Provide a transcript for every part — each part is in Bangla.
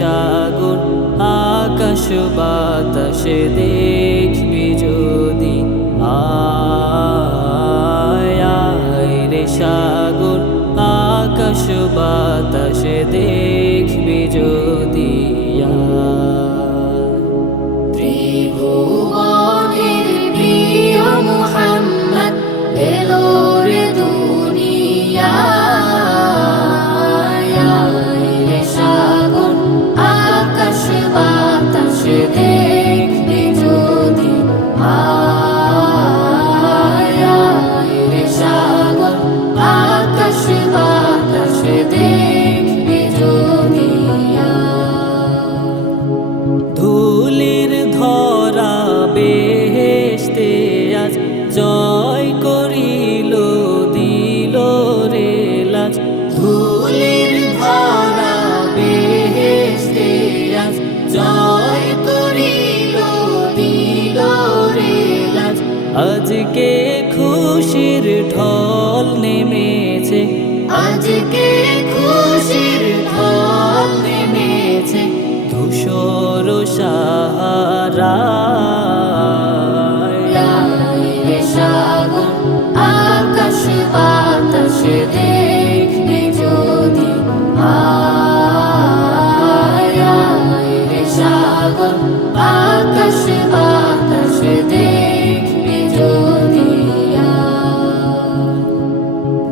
সাগর আকাশ বাতাস দেখবি যদি আয় রে সাগর আকাশ বাতাস দেখবি যদি ত্রিভুবনের প্রিয় মুহাম্মদ এলো রে দুনিয়ায় রে সাগর আকাশ বাতাস দেখবি যদি রে সাগর আকাশ বাতাস দেখবি যদি ধুলির ধরা বেহেশতে আজ জয় করিল দিল রে লাজ ধুলির ধরা বেহেশতে আজ জয় করিল দিল রে লাজ আজকে খুশির ঢল নেমেছে আজকে খুশির ঢল নেমেছে ধূসর সাহারা রে সাগর আকাশ বাতাস দেখবি যদি রে সাগর আকাশ বাতাস দেখবি যদি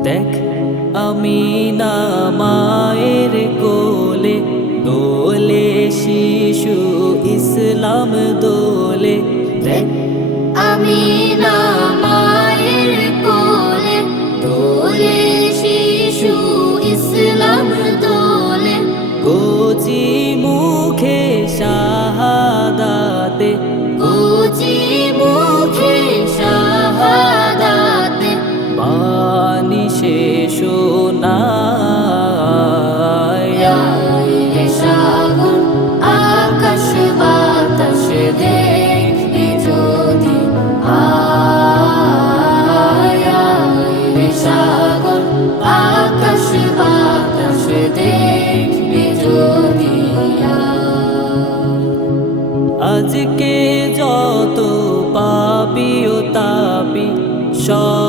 দেখ আমিনা মায়ের কোলে দোলে শিশু ইসলাম দোলে দেখ আমিনা মায়ের কোলে দোলে শিশু ইসলাম দোলে কচি মুখে শাহাদাতে কচি মুখে শাহাদাতে বাণী শেষ রে সাগর আকাশ বাতাস দেখবি যদি রে সাগর আকাশ বাতাস দেখবি যদি আজকে যত পাপি ও তাপি সব